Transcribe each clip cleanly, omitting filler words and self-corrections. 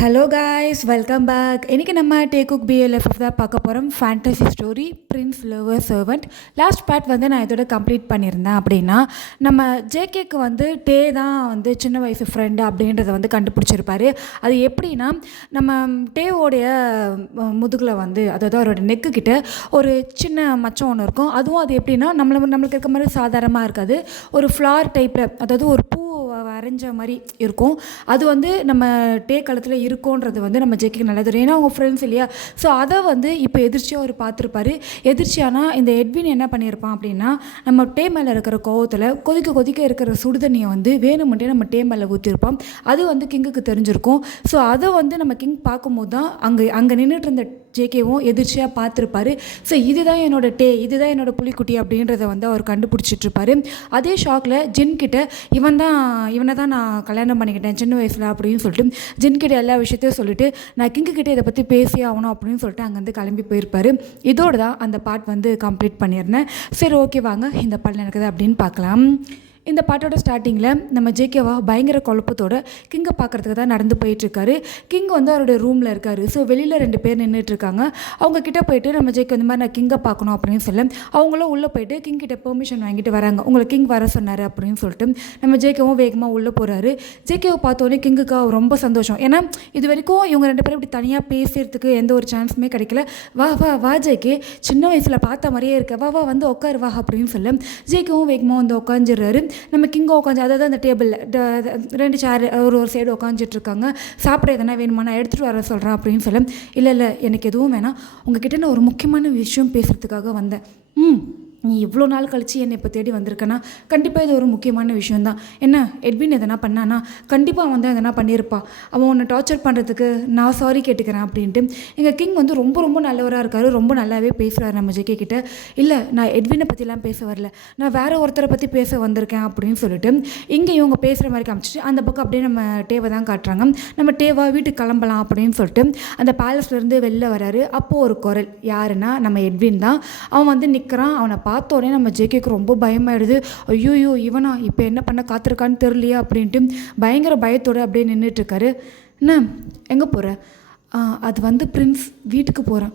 Hello guys, welcome back. இன்றைக்கி நம்ம take cook PLF தான் பார்க்க போகிறோம். Fantasy story prince lover servant. Last part வந்து நான் இதோட கம்ப்ளீட் பண்ணியிருந்தேன். அப்படின்னா நம்ம ஜேகேக்கு வந்து டே தான் வந்து சின்ன வயசு ஃப்ரெண்டு அப்படின்றத வந்து கண்டுபிடிச்சிருப்பாரு. அது எப்படின்னா, நம்ம டேவோடைய முதுகில் வந்து, அதாவது அவரோட நெக்கு கிட்ட ஒரு சின்ன மச்சம் ஒன்று இருக்கும். அதுவும் அது எப்படின்னா நம்மளுக்கு இருக்க மாதிரி சாதாரணமாக இருக்காது. ஒரு ஃப்ளார் டைப்பில், அதாவது ஒரு பூ வரைஞ்ச மாதிரி இருக்கும். அது வந்து நம்ம டே காலத்தில் இருக்கோன்றது வந்து நம்ம ஜேகேக்கு நல்லா தெரியும். ஏன்னா அவங்க ஃப்ரெண்ட்ஸ் இல்லையா. ஸோ அதை வந்து இப்போ எதிர்ச்சியாக அவர் பார்த்துருப்பாரு. எதிர்ச்சியானா இந்த எட்வின் என்ன பண்ணியிருப்பான் அப்படின்னா, நம்ம டே மேலே இருக்கிற கோவத்தில் கொதிக்க இருக்கிற சுடுதண்ணியை வந்து வேணுமெண்டே நம்ம டே மேலே ஊற்றிருப்பான். அது வந்து கிங்குக்கு தெரிஞ்சிருக்கும். ஸோ அதை வந்து நம்ம கிங் பார்க்கும்போது தான் அங்கே நின்றுட்டு இருந்த ஜேகேவும் எதிர்ச்சியாக பார்த்துருப்பாரு. ஸோ இதுதான் என்னோடய டே, இதுதான் என்னோடய புலிக்குட்டி அப்படின்றத வந்து அவர் கண்டுபிடிச்சிட்ருப்பாரு. அதே ஷாக்கில் ஜின்கிட்ட இவனை தான் நான் கல்யாணம் பண்ணிக்கிட்டேன் சின்ன வயசில் அப்படின்னு சொல்லிட்டு ஜின்கிட்ட எல்லா விஷயத்தையும் சொல்லிட்டு நான் கிங்குக்கிட்ட இதை பற்றி பேசி ஆகணும் அப்படின்னு சொல்லிட்டு அங்கேருந்து கிளம்பி போயிருப்பார். இதோடு தான் அந்த பார்ட் வந்து கம்ப்ளீட் பண்ணியிருந்தேன். சரி, ஓகே, வாங்க இந்த படம் நடக்குது அப்படின்னு பார்க்கலாம். இந்த பாட்டோட ஸ்டார்டிங்கில் நம்ம ஜேகேவா பயங்கர குழப்பத்தோட கிங்கை பார்க்குறதுக்கு தான் நடந்து போயிட்டுருக்காரு. கிங் வந்து அவருடைய ரூமில் இருக்கார். ஸோ வெளியில் 2 பேர் நின்றுட்டுருக்காங்க. அவங்க கிட்டே போயிட்டு நம்ம ஜேகே இந்த மாதிரி நான் கிங்கை பார்க்கணும் அப்படின்னு சொல்ல அவங்களும் உள்ளே போயிட்டு கிங் கிட்ட பெர்மிஷன் வாங்கிட்டு வராங்க. உங்களை கிங் வர சொன்னார் அப்படின்னு சொல்லிட்டு நம்ம ஜேகேவும் வேகமாக உள்ளே போகிறாரு. ஜேகேவை பார்த்தோன்னே கிங்குக்கு ரொம்ப சந்தோஷம். ஏன்னா இது வரைக்கும் இவங்க 2 பேரும் இப்படி தனியாக பேசுகிறதுக்கு எந்த ஒரு சான்ஸுமே கிடைக்கல. வா வா வா ஜேகே, சின்ன வயசில் பார்த்த மாதிரியே இருக்க, வா வா வந்து உட்காரு வா அப்படின்னு சொல்ல ஜேகேவும் வேகமாக வந்து உட்காந்துடுறாரு. நம்ம கிங்கை உட்காந்து, அதாவது அந்த டேபிளில் 2 சேர் ஒரு சைடு உட்காந்துட்ருக்காங்க. சாப்பிட எதனா வேணுமா, நான் எடுத்துகிட்டு வர சொல்கிறேன் அப்படின்னு சொல்ல, இல்லை எனக்கு எதுவும் வேணாம், உங்ககிட்ட நான் ஒரு முக்கியமான விஷயம் பேசுகிறதுக்காக வந்தேன். நீ இவ்வளோ நாள் கழித்து என்னை இப்போ தேடி வந்திருக்கேன்னா கண்டிப்பாக இது ஒரு முக்கியமான விஷயந்தான். என்ன எட்வின் எதனா பண்ணானா கண்டிப்பாக அவன் தான் எதனா பண்ணியிருப்பா. அவன் உன்னை டார்ச்சர் பண்ணுறதுக்கு நான் சாரி கேட்டுக்கிறேன் அப்படின்ட்டு எங்கள் கிங் வந்து ரொம்ப நல்லவராக இருக்கார். ரொம்ப நல்லாவே பேசுகிறார் நம்ம ஜேகே கிட்ட. இல்லை, நான் எட்வினை பற்றிலாம் பேச வரல, நான் வேறு ஒருத்தரை பற்றி பேச வந்திருக்கேன் அப்படின்னு சொல்லிட்டு இங்கே இவங்க பேசுகிற மாதிரி காமிச்சிட்டு அந்த பக்கம் அப்படியே நம்ம டேவை தான் காட்டுறாங்க. நம்ம டேவா வீட்டுக்கு கிளம்பலாம் அப்படின்னு சொல்லிட்டு அந்த பேலஸ்லேருந்து வெளில வராரு. அப்போது ஒரு குரல், யாருன்னா நம்ம எட்வின் தான். அவன் வந்து நிற்கிறான். அவனை பார்த்தோன்னே நம்ம ஜேகேக்கு ரொம்ப பயமாயிடுது. ஐயோயோ, இவனா இப்போ என்ன பண்ண காத்திருக்கான்னு தெரியலையா அப்படின்ட்டு பயங்கர பயத்தோடு அப்படியே நின்றுட்டுருக்காரு. என்ன, எங்கே போகிற? அது வந்து பிரின்ஸ், வீட்டுக்கு போகிறேன்.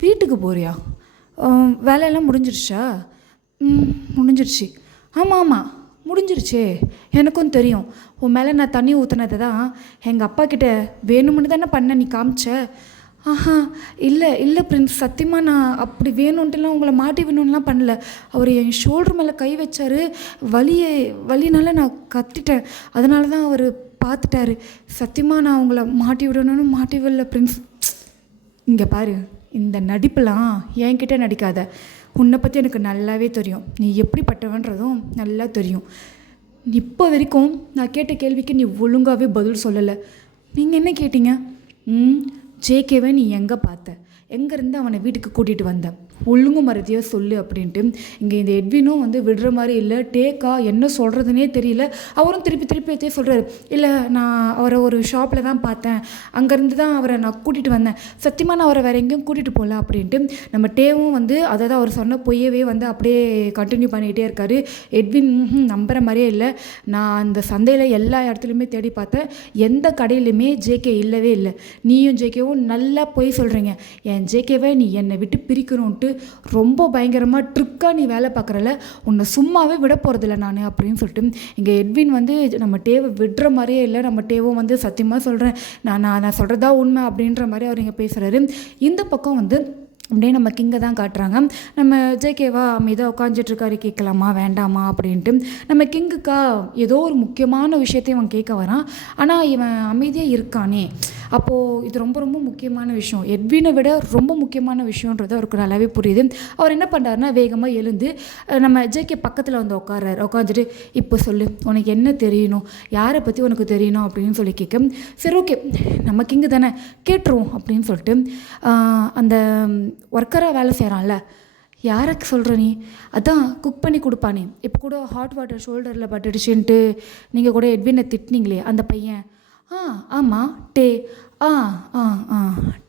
வீட்டுக்கு போகிறியா? வேலையெல்லாம் முடிஞ்சிருச்சா? முடிஞ்சிருச்சு. ஆமாம் முடிஞ்சிருச்சே, எனக்கும் தெரியும். உன் மேலே நான் தண்ணி ஊற்றுனதை தான் எங்கள் அப்பா கிட்ட வேணும்னு தானே பண்ண, நீ காமிச்ச. ஆஹா, இல்லை பிரின்ஸ், சத்தியமாக நான் அப்படி வேணும்ன்ட்டுலாம் உங்களை மாட்டி வேணும்லாம் பண்ணல. அவர் என் ஷோல்டர் மேலே கை வச்சார். வலினால நான் கத்திட்டேன். அதனால தான் அவர் பார்த்துட்டாரு. சத்தியமாக நான் உங்களை மாட்டி விடணும்னு மாட்டி விடல பிரின்ஸ். இங்கே பாரு, இந்த நடிப்பெல்லாம் என்கிட்ட நடிக்காத. உன்னை பற்றி எனக்கு நல்லாவே தெரியும். நீ எப்படிப்பட்டவன்றதும் நல்லா தெரியும். இப்போ வரைக்கும் நான் கேட்ட கேள்விக்கு நீ ஒழுங்காகவே பதில் சொல்லலை. நீங்கள் என்ன கேட்டீங்க? ஜேகேவை நீ எங்கே பார்த்த, எங்கேருந்து அவனை வீட்டுக்கு கூட்டிகிட்டு வந்த, ஒழுங்கு மறதியாக சொல்லு அப்படின்ட்டு இங்கே இந்த எட்வினும் வந்து விடுற மாதிரி இல்லை. டேக்கா என்ன சொல்கிறதுனே தெரியல. அவரும் திருப்பி வச்சே சொல்கிறாரு, இல்லை நான் அவரை ஒரு ஷாப்பில் தான் பார்த்தேன், அங்கேருந்து தான் அவரை நான் கூட்டிகிட்டு வந்தேன், சத்தியமாக நான் அவரை வேறு எங்கேயும் கூட்டிகிட்டு போகல அப்படின்ட்டு நம்ம டேவும் வந்து அதாவது அவர் சொன்ன பொய்யவே வந்து அப்படியே கண்டினியூ பண்ணிக்கிட்டே இருக்காரு. எட்வின் நம்புகிற மாதிரியே இல்லை. நான் அந்த சந்தையில் எல்லா இடத்துலையுமே தேடி பார்த்தேன், எந்த கடையிலுமே ஜேகே இல்லவே இல்லை. நீயும் ஜேகேவும் நல்லா பொய் சொல்கிறீங்க. என் ஜேகேவை நீ என்னை விட்டு பிரிக்கணும்ன்ட்டு ரொம்ப பயங்கரமாக ட்ரிக்காக நீ வேலை பார்க்குறல, உன்னை சும்மாவே விட போகிறதில்ல நான் அப்படின்னு சொல்லிட்டு இங்கே எட்வின் வந்து நம்ம டேவை விடுற மாதிரியே இல்லை. நம்ம டேவும் வந்து சத்தியமாக சொல்கிறேன், நான் சொல்கிறதா உண்மை அப்படின்ற மாதிரி அவர் இங்கே பேசுகிறாரு. இந்த பக்கம் வந்து அப்படியே நம்ம கிங்கை தான் காட்டுறாங்க. நம்ம ஜேகேவா அமைதியாக உட்காந்துட்ருக்காரு. கேட்கலாமா வேண்டாமா அப்படின்ட்டு நம்ம கிங்குக்கா ஏதோ ஒரு முக்கியமான விஷயத்தையும் அவன் கேட்க வரான். ஆனால் இவன் அமைதியாக இருக்கானே, அப்போது இது ரொம்ப முக்கியமான விஷயம், எட்வினை விட ரொம்ப முக்கியமான விஷயன்றது அவருக்கு நல்லாவே புரியுது. அவர் என்ன பண்ணுறாருன்னா வேகமாக எழுந்து நம்ம ஜேகே பக்கத்தில் வந்து உட்காந்துட்டு, இப்போ சொல்லு, உனக்கு என்ன தெரியணும், யாரை பற்றி உனக்கு தெரியணும் அப்படின்னு சொல்லி கேட்க, சரி ஓகே நம்ம கிங்கு தானே கேட்டுருவோம் அப்படின்னு சொல்லிட்டு அந்த ஒர்க்கராக வேலை செய்கிறான்ல, யாருக்கு சொல்கிற நீ? அதான் குக் பண்ணி கொடுப்பானே, இப்போ கூட ஹாட் வாட்டர் ஷோல்டரில் பட்டுடுச்சுன்ட்டு நீங்கள் கூட எட்வினை திட்டினீங்களே அந்த பையன். ஆமாம், டே.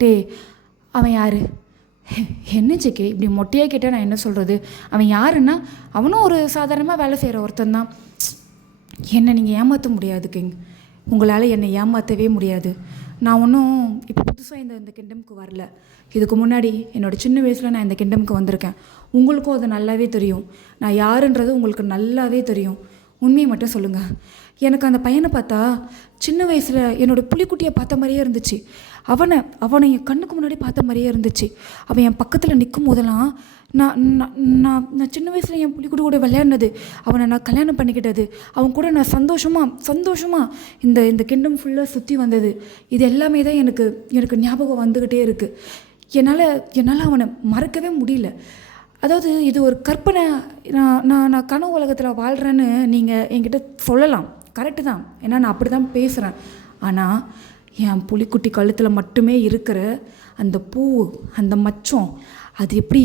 டே அவன் யார்? என்ன ஜேகே இப்படி மொட்டையாக கேட்டால் நான் என்ன சொல்கிறது? அவன் யாருன்னா அவனும் ஒரு சாதாரணமாக வேலை செய்கிற ஒருத்தன் தான். என்னை நீங்கள் ஏமாற்ற முடியாது கிங், உங்களால் என்னை ஏமாற்றவே முடியாது. நான் ஒன்றும் இப்போ புதுசாக இந்த கிங்டம்க்கு வரல. இதுக்கு முன்னாடி என்னோடய சின்ன வயசில் நான் இந்த கிங்டம்க்கு வந்திருக்கேன். உங்களுக்கும் அது நல்லாவே தெரியும். நான் யாருன்றது உங்களுக்கு நல்லாவே தெரியும். உண்மையை மட்டும் சொல்லுங்கள். எனக்கு அந்த பையனை பார்த்தா சின்ன வயசில் என்னோடய புலிக்குட்டியை பார்த்த மாதிரியே இருந்துச்சு. அவனை என் கண்ணுக்கு முன்னாடி பார்த்த மாதிரியே இருந்துச்சு. அவன் என் பக்கத்தில் நிற்கும் போதெல்லாம் நான் நான் நான் நான் சின்ன வயசில் என் புலிக்குட்டி கூட விளையாடினது, அவனை நான் கல்யாணம் பண்ணிக்கிட்டது, அவன் கூட நான் சந்தோஷமாக இந்த கிங்டம் ஃபுல்லாக சுற்றி வந்தது, இது எல்லாமே தான் எனக்கு ஞாபகம் வந்துக்கிட்டே இருக்குது. என்னால் அவனை மறக்கவே முடியல. அதாவது இது ஒரு கற்பனை. நான் கனவு உலகத்தில் வாழ்கிறேன்னு நீங்கள் என்கிட்ட சொல்லலாம், கரெக்டு தான். ஏன்னா நான் அப்படி தான் பேசுகிறேன். ஆனால் என் புலிக்குட்டி கழுத்தில் மட்டுமே இருக்கிற அந்த பூ, அந்த மச்சம், அது எப்படி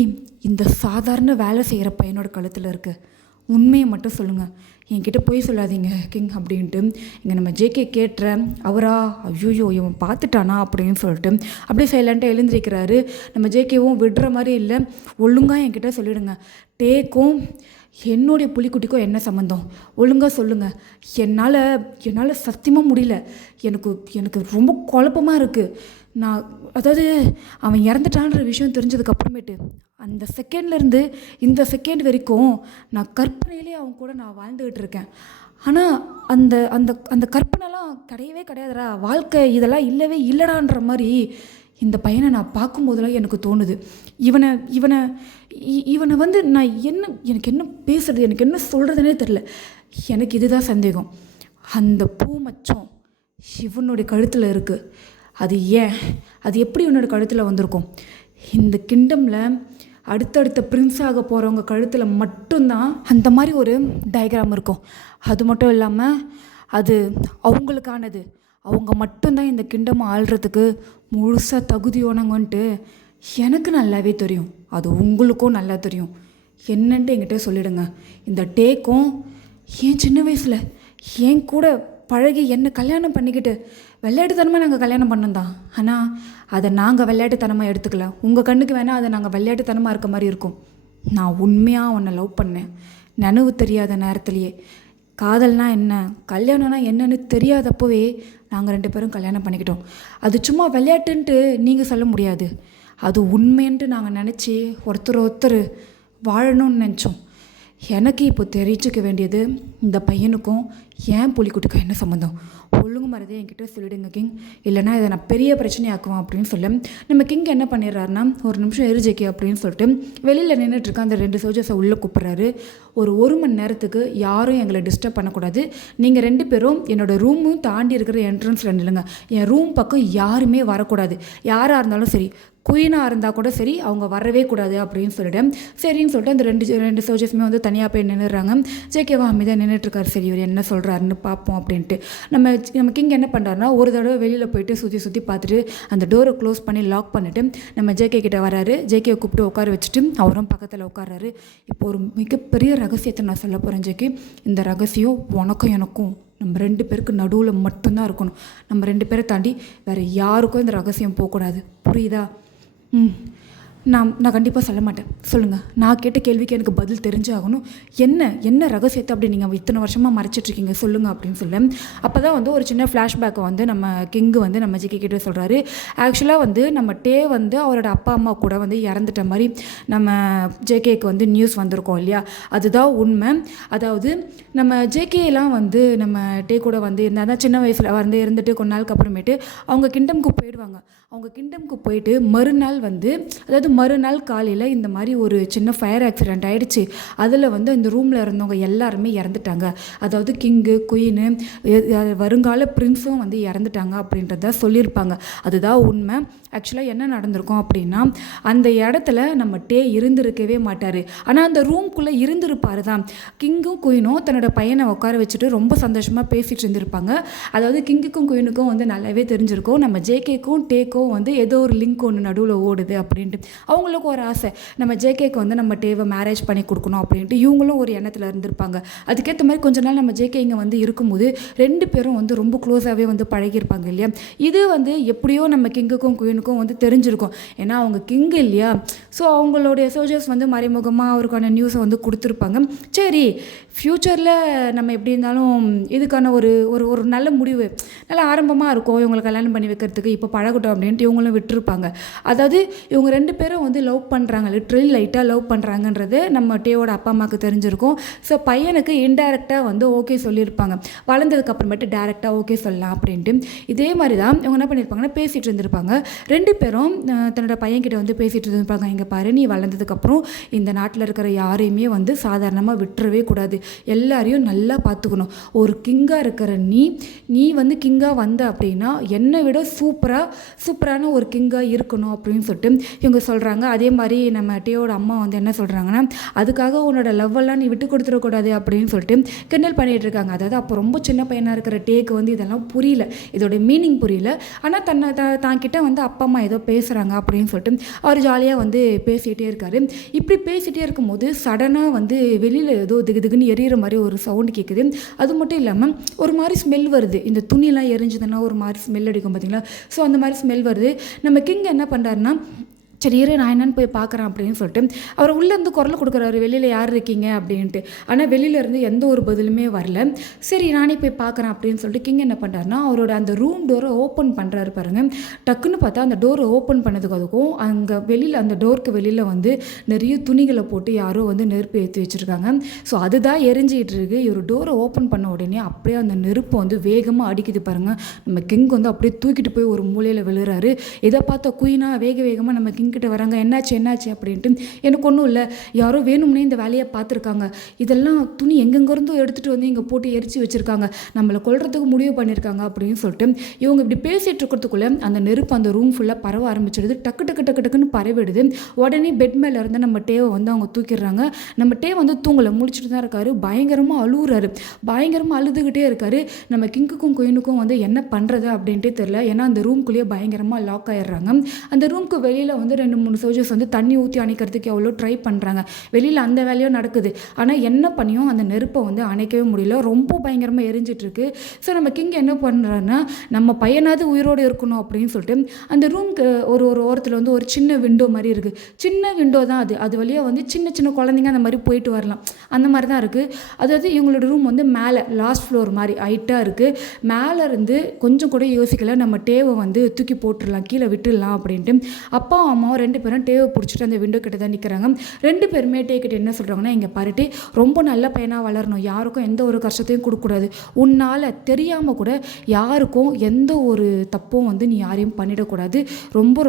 இந்த சாதாரண வேலை செய்கிற பையனோட கழுத்தில் இருக்குது? உண்மையை மட்டும் சொல்லுங்கள். என்கிட்ட போய் சொல்லாதீங்க கிங் அப்படின்ட்டு இங்கே நம்ம ஜேகே கேட்டுற அவரா ஐயோ இவன் பார்த்துட்டானா அப்படின்னு சொல்லிட்டு அப்படியே சைலண்ட்டாக எழுந்திருக்கிறாரு. நம்ம ஜேகேவும் விடுற மாதிரி இல்லை. ஒழுங்காக என்கிட்ட சொல்லிவிடுங்க, டேக்கும் என்னுடைய புலிக்குட்டிக்கும் என்ன சம்மந்தம்? ஒழுங்காக சொல்லுங்கள். என்னால் சத்தியமாக முடியல. எனக்கு ரொம்ப குழப்பமாக இருக்குது. அதாவது அவன் இறந்துட்டான்ற விஷயம் தெரிஞ்சதுக்கப்புறமேட்டு அந்த செகண்ட்லேருந்து இந்த செகண்ட் வரைக்கும் நான் கற்பனையிலே அவன் கூட நான் வாழ்ந்துக்கிட்டு இருக்கேன். ஆனால் அந்த அந்த அந்த கற்பனைலாம் கிடையவே கிடையாதுடா, வாழ்க்கை இதெல்லாம் இல்லவே இல்லைடான்ற மாதிரி இந்த பையனை நான் பார்க்கும்போதெல்லாம் எனக்கு தோணுது. இவனை வந்து நான் எனக்கு என்ன பேசுறது, எனக்கு என்ன சொல்கிறதுனே தெரில. எனக்கு இதுதான் சந்தேகம். அந்த பூ மச்சம் இவனுடைய கழுத்தில் இருக்குது. அது எப்படி இவனோட கழுத்தில் வந்திருக்கும்? இந்த கிங்டமில் அடுத்தடுத்த பிரின்ஸ் ஆக போகிறவங்க கழுத்தில் மட்டும்தான் அந்த மாதிரி ஒரு டயக்ராம் இருக்கும். அது மட்டும் இல்லாமல் அது அவங்களுக்கானது. அவங்க மட்டும்தான் இந்த கிங்டம் ஆள்றதுக்கு முழுசாக தகுதியானவங்கன்ட்டு எனக்கு நல்லாவே தெரியும். அது உங்களுக்கும் நல்லா தெரியும். என்னன்ட்டு என்கிட்ட சொல்லிவிடுங்க. இந்த டேக்கும் ஏன் சின்ன வயசில் ஏன் கூட பழகி என்னை கல்யாணம் பண்ணிக்கிட்டு விளையாட்டுத்தனமாக நாங்கள் கல்யாணம் பண்ணோம். ஆனால் அதை நாங்கள் விளையாட்டுத்தனமாக எடுத்துக்கலாம். உங்கள் கண்ணுக்கு வேணால் அதை நாங்கள் விளையாட்டுத்தனமாக இருக்க மாதிரி இருக்கும். நான் உண்மையாக உன்னை லவ் பண்ணேன். நினைவு தெரியாத நேரத்துலையே. காதல்னால் என்ன, கல்யாணம்னா என்னன்னு தெரியாதப்போவே நாங்கள் 2 பேரும் கல்யாணம் பண்ணிக்கிட்டோம். அது சும்மா விளையாட்டுன்ட்டு நீங்கள் சொல்ல முடியாது. அது உண்மைன்ட்டு நாங்கள் நினச்சி ஒருத்தர் வாழணும்னு நினச்சோம். எனக்கு இப்போ தெரிஞ்சுக்க வேண்டியது இந்த பையனுக்கும் ஏன் புலிக்குட்டிக்கும் என்ன சம்மந்தம்? ஒழுங்கு மறதே என்கிட்ட சொல்லிவிடுங்க கிங், இல்லைனா இதை நான் பெரிய பிரச்சனையாக்குவேன் அப்படின்னு சொல்ல நம்ம கிங் என்ன பண்ணிடுறாருன்னா, ஒரு நிமிஷம் எரிஜேக்கி அப்படின்னு சொல்லிட்டு வெளியில் நின்றுட்டுருக்க அந்த 2 சோல்ஜர்ஸை உள்ளே கூப்பிட்றாரு. ஒரு மணி நேரத்துக்கு யாரும் எங்களை டிஸ்டர்ப் பண்ணக்கூடாது. நீங்கள் 2 பேரும் என்னோடய ரூமும் தாண்டி இருக்கிற என்ட்ரன்ஸில் நில்லுங்க. என் ரூம் பக்கம் யாருமே வரக்கூடாது. யாராக இருந்தாலும் சரி, குயினாக இருந்தால் கூட சரி, அவங்க வரவே கூடாது அப்படின்னு சொல்லிவிட்டேன். சரின்னு சொல்லிட்டு அந்த 2 சோல்ஜர்ஸுமே வந்து தனியாக போய் நின்றுறாங்க. ஜேகேவா அமைதியாக நின்றுட்டுருக்காரு. சரி இவர் என்ன சொல்கிறாருன்னு பார்ப்போம் அப்படின்ட்டு நம்ம கிங் என்ன பண்ணுறாருனா, ஒரு தடவை வெளியில் போயிட்டு சுற்றி பார்த்துட்டு அந்த டோரை க்ளோஸ் பண்ணி லாக் பண்ணிவிட்டு நம்ம ஜேகே கிட்ட வராரு. ஜேகேவை கூப்பிட்டு உட்கார வச்சுட்டு அவரும் பக்கத்தில் உட்கார்றாரு. இப்போ ஒரு மிகப்பெரிய ரகசியத்தை நான் சொல்ல போகிறேன் ஜேகே. இந்த ரகசியம் உனக்கும் எனக்கும் நம்ம 2 பேருக்கு நடுவில் மட்டும்தான் இருக்கணும். நம்ம 2 பேரை தாண்டி வேறு யாருக்கும் இந்த ரகசியம் போகக்கூடாது. புரியுதா? நான் கண்டிப்பாக சொல்ல மாட்டேன். சொல்லுங்கள். நான் கேட்ட கேள்விக்கு எனக்கு பதில் தெரிஞ்சாகணும். என்ன ரகசியத்தை அப்படி நீங்கள் இத்தனை வருஷமாக மறைச்சிட்ருக்கீங்க சொல்லுங்கள் அப்படின்னு சொல்ல அப்போ தான் வந்து ஒரு சின்ன ஃப்ளாஷ்பேக்கை வந்து நம்ம கிங்கு வந்து நம்ம ஜிகே கிட்ட சொல்கிறாரு. ஆக்சுவலாக வந்து நம்ம டே வந்து அவரோட அப்பா அம்மா கூட வந்து இறந்துட்ட மாதிரி நம்ம ஜேகேக்கு வந்து நியூஸ் வந்திருக்கோம் இல்லையா? அதுதான் உண்மை. அதாவது நம்ம ஜேகேலாம் வந்து நம்ம டே கூட வந்து இருந்தால் தான் சின்ன வயசில் வந்து இருந்துட்டு கொஞ்ச நாளுக்கு அப்புறமேட்டு அவங்க கிங்டம்க்கு போயிடுவாங்க. அவங்க கிங்டம்க்கு போயிட்டு மறுநாள் காலையில் இந்த மாதிரி ஒரு சின்ன ஃபயர் ஆக்சிடெண்ட் ஆகிடுச்சு. அதில் வந்து இந்த ரூமில் இருந்தவங்க எல்லாருமே இறந்துட்டாங்க. அதாவது கிங்கு, குயினு, வருங்கால பிரின்ஸும் வந்து இறந்துட்டாங்க அப்படின்றத சொல்லியிருப்பாங்க. அதுதான் உண்மை. ஆக்சுவலாக என்ன நடந்திருக்கும் அப்படின்னா, அந்த இடத்துல நம்ம டே இருந்திருக்கவே மாட்டார். ஆனால் அந்த ரூம்குள்ளே இருந்திருப்பார் தான். கிங்கும் குயினும் தன்னோட பையனை உட்கார வச்சுட்டு ரொம்ப சந்தோஷமாக பேசிகிட்டு இருந்திருப்பாங்க. அதாவது கிங்குக்கும் குயினுக்கும் வந்து நல்லாவே தெரிஞ்சிருக்கும் நம்ம ஜேகேக்கும் டேக்கும் வந்து ஏதோ ஒரு லிங்க் ஒன்று நடுவில் ஓடுது அப்படின்ட்டு. அவங்களுக்கு ஒரு ஆசை, நம்ம ஜேகேக்கு வந்து நம்ம டேவை மேரேஜ் பண்ணி கொடுக்கணும் அப்படின்ட்டு இவங்களும் ஒரு எண்ணத்தில் இருந்திருப்பாங்க. அதுக்கேற்ற மாதிரி கொஞ்ச நாள் நம்ம ஜேகே இங்கே வந்து இருக்கும்போது 2 பேரும் வந்து ரொம்ப க்ளோஸாகவே வந்து பழகியிருப்பாங்க இல்லையா? இது வந்து எப்படியோ நம்ம கிங்குக்கும் குயினுக்கும் வந்து தெரிஞ்சிருக்கும். ஏன்னா அவங்க கிங் இல்லையா? ஸோ அவங்களுடைய சோல்ஜர்ஸ் வந்து மறைமுகமாக அவருக்கான நியூஸை வந்து கொடுத்துருப்பாங்க. சரி ஃப்யூச்சரில் நம்ம எப்படி இருந்தாலும் இதுக்கான ஒரு ஒரு ஒரு நல்ல முடிவு நல்ல ஆரம்பமாக இருக்கும் இவங்களை கல்யாணம் பண்ணி வைக்கிறதுக்கு, இப்போ பழகட்டும் அப்படின்ட்டு இவங்களும் விட்டுருப்பாங்க. அதாவது இவங்க 2 பேரும் வந்து லவ் பண்ணுறாங்க, லிட்ரலி லைட்டாக லவ் பண்ணுறாங்கன்றது நம்ம டேவோட அப்பா அம்மாவுக்கு தெரிஞ்சிருக்கும். ஸோ பையனுக்கு இன்டெரக்டாக வந்து ஓகே சொல்லியிருப்பாங்க, வளர்ந்ததுக்கு அப்புறமேட்டு டேரெக்டாக ஓகே சொல்லலாம் அப்படின்ட்டு. இதே மாதிரி தான் இவங்க என்ன பண்ணியிருப்பாங்கன்னா பேசிகிட்டு இருந்திருப்பாங்க. 2 பேரும் தன்னோட பையன்கிட்ட வந்து பேசிகிட்டு இருந்திருப்பாங்க, இங்கே பாரு நீ வளர்ந்ததுக்கப்புறம் இந்த நாட்டில் இருக்கிற யாரையுமே வந்து சாதாரணமாக விட்டுறவே கூடாது, எல்லாரையும் நல்லா பார்த்துக்கணும். ஒரு கிங்காக இருக்கிற நீ வந்து கிங்காக வந்த அப்படின்னா என்னை விட சூப்பரான ஒரு கிங்காக இருக்கணும் அப்படின்னு சொல்லிட்டு இவங்க சொல்கிறாங்க. அதே மாதிரி நம்ம டேயோட அம்மா வந்து என்ன சொல்கிறாங்கன்னா, அதுக்காக உன்னோட லவ்வெல்லாம் நீ விட்டு கொடுத்துடக்கூடாது அப்படின்னு சொல்லிட்டு கிண்டல் பண்ணிகிட்டு இருக்காங்க. அதாவது அப்போ ரொம்ப சின்ன பையனாக இருக்கிற டேக்கு வந்து இதெல்லாம் புரியல, இதோட மீனிங் புரியல. ஆனால் தான் கிட்ட வந்து அப்பா அம்மா ஏதோ பேசுகிறாங்க அப்படின்னு சொல்லிட்டு அவர் ஜாலியாக வந்து பேசிகிட்டே இருக்காரு. இப்படி பேசிகிட்டே இருக்கும்போது சடனாக வந்து வெளியில் ஏதோ திகுன்னு எரியிற மாதிரி ஒரு சவுண்டு கேட்குது. அது மட்டும் இல்லாமல் ஒரு மாதிரி ஸ்மெல் வருது, இந்த துணியெல்லாம் எரிஞ்சுதுன்னா ஒரு மாதிரி ஸ்மெல் அடிக்கும் பார்த்தீங்களா, ஸோ அந்த மாதிரி ஸ்மெல் வருது. நம்ம கிங் என்ன பண்ணுறாருன்னா, சரி இரு நான் என்னென்னு போய் பார்க்குறேன் அப்படின்னு சொல்லிட்டு அவர் உள்ளேருந்து குரல் கொடுக்குறாரு, வெளியில் யார் இருக்கீங்க அப்படின்ட்டு. ஆனால் வெளியிலேருந்து எந்த ஒரு பதிலுமே வரல. சரி நானே போய் பார்க்குறேன் அப்படின்னு சொல்லிட்டு கிங் என்ன பண்ணுறாருனா அவரோட அந்த ரூம் டோரை ஓப்பன் பண்ணுறாரு பாருங்கள். டக்குன்னு பார்த்தா அந்த டோரை ஓப்பன் பண்ணதுக்கு அதுக்கும் அங்கே வெளியில் அந்த டோருக்கு வெளியில் வந்து நிறைய துணிகளை போட்டு யாரோ வந்து நெருப்பு ஏற்றி வச்சுருக்காங்க. ஸோ அதுதான் எரிஞ்சிகிட்டு இருக்குது. இவர் டோரை ஓப்பன் பண்ண உடனே அப்படியே அந்த நெருப்பு வந்து வேகமாக அடிக்குது பாருங்கள். நம்ம கிங் வந்து அப்படியே தூக்கிட்டு போய் ஒரு மூலையில் விழுறாரு. இதை பார்த்த குயினாக வேகமாக நம்ம கிட்ட வராங்க, என்னாச்சு அப்படின்ட்டு. எனக்கு ஒன்றும் இல்லை, யாரோ வேணும்னே இந்த வேலையை பார்த்துருக்காங்க, இதெல்லாம் துணி எங்கெங்கிருந்தோ எடுத்துகிட்டு வந்து இங்கே போட்டு எரிச்சு வச்சுருக்காங்க, நம்மளை கொல்றதுக்கு முடிவு பண்ணியிருக்காங்க அப்படின்னு சொல்லிட்டு இவங்க இப்படி பேசிகிட்டு இருக்கிறதுக்குள்ளே அந்த நெருப்பு அந்த ரூம் ஃபுல்லாக பரவ ஆரம்பிச்சிடுது. டக்குன்னு பரவிடுது. உடனே பெட் மேலே இருந்து நம்ம டேவை வந்து அவங்க தூக்கிடுறாங்க. நம்ம டே வந்து தூங்கலை, முடிச்சுட்டு தான் இருக்காரு. பயங்கரமாக அழுகுறாரு, பயங்கரமாக அழுதுகிட்டே இருக்காரு. நம்ம கிங்குக்கும் குயினுக்கும் வந்து என்ன பண்ணுறது அப்படின்ட்டே தெரியல. ஏன்னா அந்த ரூம்குள்ளேயே பயங்கரமாக லாக் ஆயிடுறாங்க. அந்த ரூம்க்கு வெளியில் வந்து 2-3 சோல்ஜர்ஸ் வந்து தண்ணி ஊற்றி அணைக்கிறதுக்கு எவ்வளோ ட்ரை பண்ணுறாங்க, வெளியில் அந்த வேலையும் நடக்குது. ஆனால் என்ன பண்ணியும் அந்த நெருப்பை வந்து அணைக்கவே முடியல, ரொம்ப பயங்கரமாக எரிஞ்சிட்ருக்கு. ஸோ நம்ம கிங் என்ன பண்ணுறாருன்னா, நம்ம பையனாவது உயிரோடு இருக்கணும் அப்படின்னு சொல்லிட்டு அந்த ரூம்க்கு ஒரு ஓரத்தில் வந்து ஒரு சின்ன விண்டோ மாதிரி இருக்குது. சின்ன விண்டோ தான் அது வழியாக வந்து சின்ன குழந்தைங்க அந்த மாதிரி போயிட்டு வரலாம், அந்த மாதிரி தான் இருக்குது. அதாவது இவங்களோட ரூம் வந்து மேலே லாஸ்ட் ஃப்ளோர் மாதிரி ஹைட்டாக இருக்குது. மேலே இருந்து கொஞ்சம் கூட யோசிக்கல, நம்ம டேவை வந்து தூக்கி போட்டுடலாம், கீழே விட்டுடலாம் அப்படின்ட்டு அப்பா அம்மாவும் 2 பேரும் டேவை பிடிச்சிட்டு அந்த விண்டோ கிட்ட தான் நிற்கிறாங்க. 2 பேருமே டே கிட்ட என்ன சொல்கிறாங்கன்னா, இங்கே பாருட்டு ரொம்ப நல்ல பையனாக வளரணும், யாருக்கும் எந்த ஒரு கஷ்டத்தையும் கொடுக்கக்கூடாது, உன்னால் தெரியாமல் கூட யாருக்கும் எந்த ஒரு தப்பும் வந்து நீ யாரையும் பண்ணிடக்கூடாது,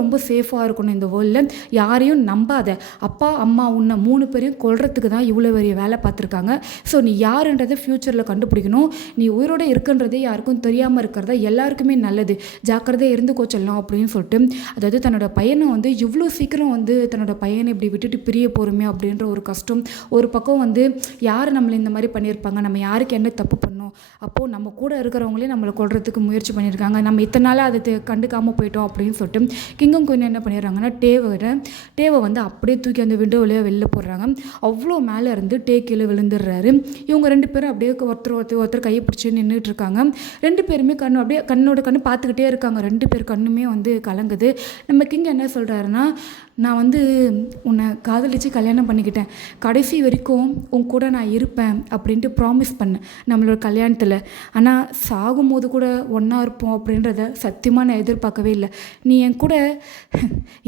ரொம்ப சேஃபாக இருக்கணும் இந்த வேர்ல்டில், யாரையும் நம்பாத, அப்பா அம்மா உன்னை 3 பேரையும் கொல்றதுக்கு தான் இவ்வளோ பெரிய வேலை பார்த்துருக்காங்க. ஸோ நீ யாருன்றதை ஃப்யூச்சரில் கண்டுபிடிக்கணும், நீ உயிரோடு இருக்குன்றதே யாருக்கும் தெரியாமல் இருக்கிறதா எல்லாருக்குமே நல்லது, ஜாக்கிரதையாக இருந்துக்கோ செல்லம் அப்படின்னு சொல்லிட்டு, அதாவது தன்னோட பையனை வந்து இவ்வளோ சீக்கிரம் வந்து தன்னோட பையனை இப்படி விட்டுட்டு பிரிய போகிறோமே அப்படின்ற ஒரு கஷ்டம். ஒரு பக்கம் வந்து யார் நம்மளை இந்த மாதிரி பண்ணியிருப்பாங்க, நம்ம யாருக்கு என்ன தப்பு பண்ணோம், அப்போது நம்ம கூட இருக்கிறவங்களே நம்மளை கொல்றதுக்கு முயற்சி பண்ணியிருக்காங்க, நம்ம இத்தனை நாளாக அதை கண்டுக்காமல் போயிட்டோம் அப்படின்னு சொல்லிட்டு கிங்கும் குயின் என்ன பண்ணிடுறாங்கன்னா டேவை வந்து அப்படியே தூக்கி அந்த விண்டோ வழியாக வெளில போடுறாங்க. அவ்வளோ மேலே இருந்து டே கீழே விழுந்துடுறாரு. இவங்க 2 பேரும் அப்படியே ஒருத்தர் கையை பிடிச்சி நின்றுட்டு இருக்காங்க. 2 பேருமே அப்படியே கண்ணோட கண்ணு பார்த்துக்கிட்டே இருக்காங்க. 2 பேர் கண்ணுமே வந்து கலங்குது. நம்ம கிங் என்ன சொல்கிறாருன்னா, நான் வந்து உன்னை காதலித்து கல்யாணம் பண்ணிக்கிட்டேன், கடைசி வரைக்கும் உன் கூட நான் இருப்பேன் அப்படின்ட்டு ப்ராமிஸ் பண்ணேன் நம்மளோட கல்யாணத்தில். ஆனால் சாகும்போது கூட ஒன்றா இருப்போம் அப்படின்றத சத்தியமாக நான் எதிர்பார்க்கவே இல்லை. நீ என் கூட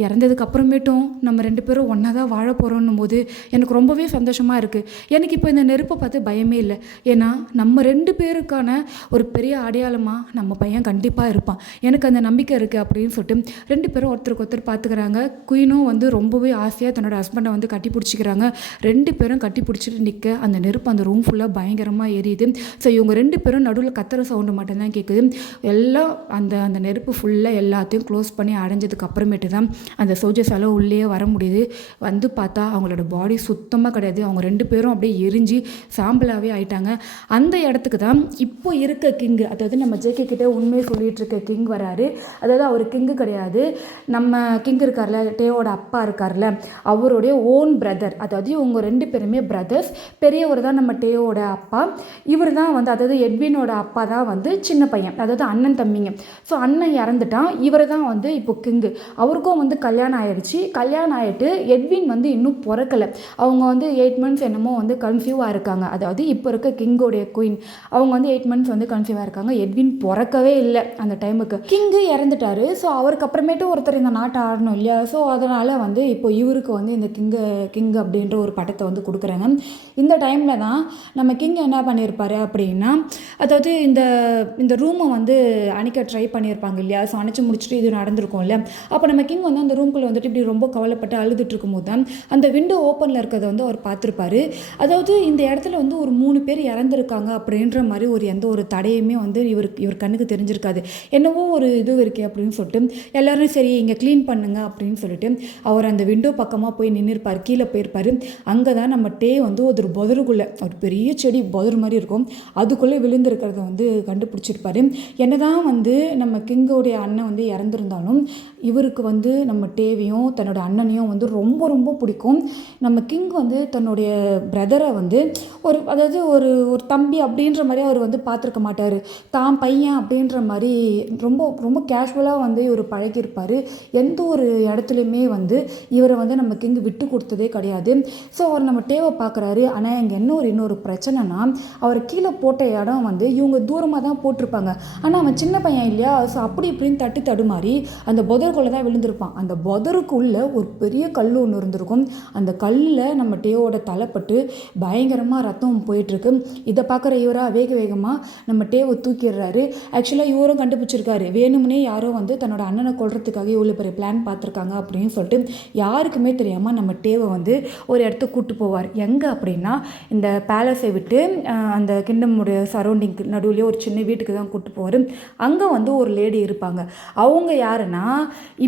இறந்ததுக்கு அப்புறமேட்டும் நம்ம 2 பேரும் ஒன்றா தான் வாழ போகிறோன்னும் போது எனக்கு ரொம்பவே சந்தோஷமாக இருக்குது. எனக்கு இப்போ இந்த நெருப்பை பார்த்து பயமே இல்லை. ஏன்னா நம்ம 2 பேருக்கான ஒரு பெரிய அடையாளமாக நம்ம பையன் கண்டிப்பாக இருப்பான், எனக்கு அந்த நம்பிக்கை இருக்குது அப்படின்னு சொல்லிட்டு 2 பேரும் ஒருத்தருக்கு ஒருத்தர் பார்த்துக்கிறாங்க. குயினும் வந்து ரொம்பவே ஆசையாக தன்னோட ஹஸ்பண்டை வந்து கட்டி பிடிச்சிக்கிறாங்க. 2 பேரும் கட்டி பிடிச்சிட்டு நிற்க அந்த நெருப்பு அந்த ரூம் ஃபுல்லாக பயங்கரமாக எரியுது. ஸோ இவங்க 2 பேரும் நடுவில் கத்துற சவுண்டு மட்டும்தான் கேட்குது. எல்லாம் அந்த நெருப்பு ஃபுல்லாக எல்லாத்தையும் க்ளோஸ் பண்ணி அடைஞ்சதுக்கு அப்புறமேட்டு தான் அந்த சோல்ஜர்ஸால் உள்ளே வர முடியுது. வந்து பார்த்தா அவங்களோட பாடி சுத்தமாக கிடையாது, அவங்க 2 பேரும் அப்படியே எரிஞ்சு சாம்பலாகவே ஆயிட்டாங்க. அந்த இடத்துக்கு தான் இப்போ இருக்க கிங்கு, அதாவது நம்ம ஜேகே கிட்ட உண்மையை சொல்லிகிட்டு இருக்க கிங் வராரு. அதாவது அவர் கிங்கு கிடையாது, நம்ம கிங் இருக்கார் இருக்கார்ல, டேவோட அப்பா இருக்கார்ல, அவருடைய ஓன் பிரதர். அதாவது இவங்க 2 பேருமே பிரதர்ஸ். பெரியவர் தான் நம்ம டேவோட அப்பா. இவர் தான் வந்து அதாவது எட்வினோட அப்பா தான் வந்து சின்ன பையன், அதாவது அண்ணன் தம்பிங்க. ஸோ அண்ணன் இறந்துட்டான். இவர் தான் வந்து இப்போ கிங்கு. அவருக்கும் வந்து கல்யாணம் ஆயிடுச்சு. கல்யாணம் ஆகிட்டு எட்வின் வந்து இன்னும் பிறக்கலை. அவங்க வந்து 8 months என்னமோ வந்து கன்சீவாக இருக்காங்க. அதாவது இப்போ இருக்க கிங்கோடைய குயின் அவங்க வந்து 8 months வந்து கன்சீவாக இருக்காங்க. எட்வின் பிறக்கவே இல்லை அந்த டைமுக்கு. கிங்கு இறந்துட்டாரு. ஸோ அவருக்கு அப்புறமேட்டு ஒருத்தர் இந்த நாட்டை ஆடணும் இல்லையா? ஸோ அதனால் வந்து இப்போ இவருக்கு வந்து இந்த கிங் அப்படின்ற ஒரு பட்டத்தை வந்து கொடுக்குறாங்க. இந்த டைமில் தான் நம்ம கிங் என்ன பண்ணியிருப்பாரு அப்படின்னா, அதாவது இந்த ரூமை வந்து அணைக்க ட்ரை பண்ணியிருப்பாங்க இல்லையா? ஸோ அணைச்சி முடிச்சுட்டு இது நடந்திருக்கும் இல்லை? அப்போ நம்ம கிங் வந்து அந்த ரூம்குள்ளே வந்துட்டு இப்படி ரொம்ப கவலைப்பட்டு அழுதுட்டு இருக்கும்போது தான் அந்த விண்டோ ஓப்பனில் இருக்கிறத வந்து அவர் பார்த்துருப்பாரு. அதாவது இந்த இடத்துல வந்து ஒரு 3 பேர் இறந்துருக்காங்க அப்படின்ற மாதிரி எந்த ஒரு தடையுமே வந்து இவர் கண்ணுக்கு தெரிஞ்சிருக்காது. என்னவோ ஒரு இது இருக்கே அப்படின்னு சொல்லிட்டு எல்லோரும் சரி இங்கே க்ளீன் பண்ணுங்க அப்படின்னு சொல்லிட்டு அவர் அந்த விண்டோ பக்கமாக போய் நின்றுருப்பார். கீழே போயிருப்பார். அங்கே தான் நம்ம டே வந்து ஒரு புதருக்குள்ளே ஒரு பெரிய செடி புதர் மாதிரி இருக்கும், அதுக்குள்ளே விழுந்திருக்கிறத வந்து கண்டுபிடிச்சிருப்பார். என்னதான் வந்து நம்ம கிங்கோடைய அண்ணன் வந்து இறந்துருந்தாலும் இவருக்கு வந்து நம்ம டேவையும் தன்னோட அண்ணனையும் வந்து ரொம்ப ரொம்ப பிடிக்கும். நம்ம கிங் வந்து தன்னுடைய பிரதரை வந்து அதாவது ஒரு தம்பி அப்படின்ற மாதிரி அவர் வந்து பார்த்துருக்க மாட்டார். தான் பையன் அப்படின்ற மாதிரி ரொம்ப ரொம்ப கேஷுவலாக வந்து இவர் பழகியிருப்பார். எந்த ஒரு இடத்துலையுமே வந்து இவரை வந்து நம்ம கிங் விட்டு கொடுத்ததே கிடையாது. ஸோ அவர் நம்ம டேவை பார்க்குறாரு. ஆனால் இங்கே இன்னொரு பிரச்சனைனா, அவர் கீழே போட்ட இடம் வந்து இவங்க தூரமாக தான் போட்டிருப்பாங்க. ஆனால் அவன் சின்ன பையன் இல்லையா? ஸோ அப்படி இப்படின்னு தடுமாறி அந்த புதருக்குள்ளே தான் விழுந்திருப்பான். அந்த புதருக்குள்ளே ஒரு பெரிய கல் ஒன்று இருந்திருக்கும். அந்த கல்லில் நம்ம டேவோட தலைப்பட்டு பயங்கரமாக ரத்தம் போயிட்டுருக்கு. இதை பார்க்குற இவராக வேகமாக நம்ம டேவை தூக்கிடுறாரு. ஆக்சுவலாக இவரும் கண்டுபிடிச்சிருக்காரு, வேணும்னே யாரோ வந்து தன்னோட அண்ணனை கொல்றதுக்காக இவ்வளோ பெரிய பிளான் பார்த்துருக்காங்க அப்படின்னு சொல்லிட்டு யாருக்குமே தெரியாமல் நம்ம டேவை வந்து ஒரு இடத்துக்கு கூப்பிட்டு போவார். எங்கே அப்படின்னா இந்த பேலஸை விட்டு அந்த கிங்டமுடைய சரௌண்டிங்க்கு நடுவுலேயே ஒரு சின்ன வீட்டுக்கு தான் கூப்பிட்டு போவார். அங்கே வந்து ஒரு லேடி இருப்பாங்க. அவங்க யாருன்னா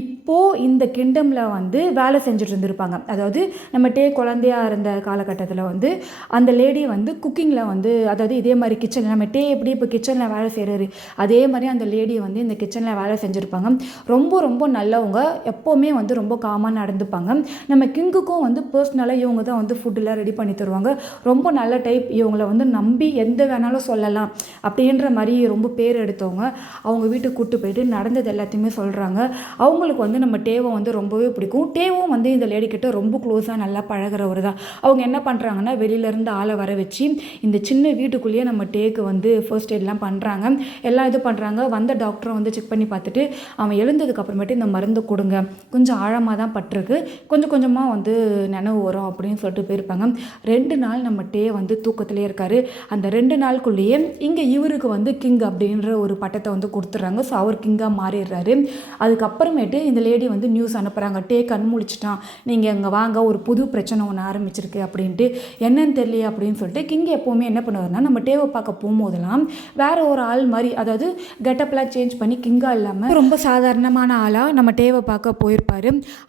இப்போது இந்த கிங்டமில் வந்து வேலை செஞ்சுட்டு இருந்திருப்பாங்க. அதாவது நம்ம டே குழந்தையாக இருந்த காலகட்டத்தில் வந்து அந்த லேடி வந்து குக்கிங்கில் வந்து அதாவது இதே மாதிரி கிச்சனில் நம்ம டே எப்படி இப்போ கிச்சனில் வேலை செய்கிறாரு அதே மாதிரி அந்த லேடி வந்து இந்த கிச்சனில் வேலை செஞ்சுருப்பாங்க. ரொம்ப ரொம்ப நல்லவங்க, எப்போவுமே வந்து ரொம்ப காமாக நடந்துப்பாங்க. நம்ம கிங்குக்கும் வந்து பர்சனலாக இவங்க தான் வந்து ஃபுட்டெல்லாம் ரெடி பண்ணி தருவாங்க. ரொம்ப நல்ல டைப். இவங்களை வந்து நம்பி எந்த வேணாலும் சொல்லலாம் அப்படின்ற மாதிரி ரொம்ப பேர் எடுத்தவங்க. அவங்க வீட்டுக்கு கூப்பிட்டு போயிட்டு நடந்தது எல்லாத்தையுமே சொல்கிறாங்க. அவங்களுக்கு வந்து நம்ம டேவை வந்து ரொம்பவே பிடிக்கும். டேவும் வந்து இந்த லேடிக்கிட்ட ரொம்ப க்ளோஸாக நல்லா பழகிறவர் தான். அவங்க என்ன பண்ணுறாங்கன்னா வெளியிலேருந்து ஆளை வர வச்சு இந்த சின்ன வீட்டுக்குள்ளேயே நம்ம டேக்கு வந்து ஃபர்ஸ்ட் எய்ட்லாம் பண்ணுறாங்க. எல்லாம் இது பண்ணுறாங்க. வந்த டாக்டரை வந்து செக் பண்ணி பார்த்துட்டு அவன் எழுந்ததுக்கு அப்புறமேட்டு இந்த மருந்து கொடுங்க, கொஞ்சம் ஆழமாக தான் பட்டிருக்கு, கொஞ்சம் கொஞ்சமாக வந்து நினைவு வரும் அப்படின்னு சொல்லிட்டு போயிருப்பாங்க. 2 நாள் நம்ம டே வந்து தூக்கத்திலே இருக்காரு. அந்த 2 நாளுக்குள்ளேயே இங்கே இவருக்கு வந்து கிங் அப்படின்ற ஒரு பட்டத்தை வந்து கொடுத்துட்றாங்க. ஸோ அவர் கிங்காக மாறிடுறாரு. அதுக்கப்புறமேட்டு இந்த லேடி வந்து நியூஸ் அனுப்புகிறாங்க, டே கண் முழிச்சிட்டான், நீங்கள் இங்கே வாங்க, ஒரு புது பிரச்சனை ஒன்று ஆரம்பிச்சிருக்கு அப்படின்ட்டு. என்னன்னு தெரியல அப்படின்னு சொல்லிட்டு கிங் எப்போவுமே என்ன பண்ணுவார்னா நம்ம டேவை பார்க்க போகும்போதெல்லாம் வேற ஒரு ஆள் மாதிரி, அதாவது கெட்டப்லாம் சேஞ்ச் பண்ணி கிங்காக இல்லாமல் ரொம்ப சாதாரணமான ஆளாக நம்ம டேவை பார்க்க போயிருப்பார்.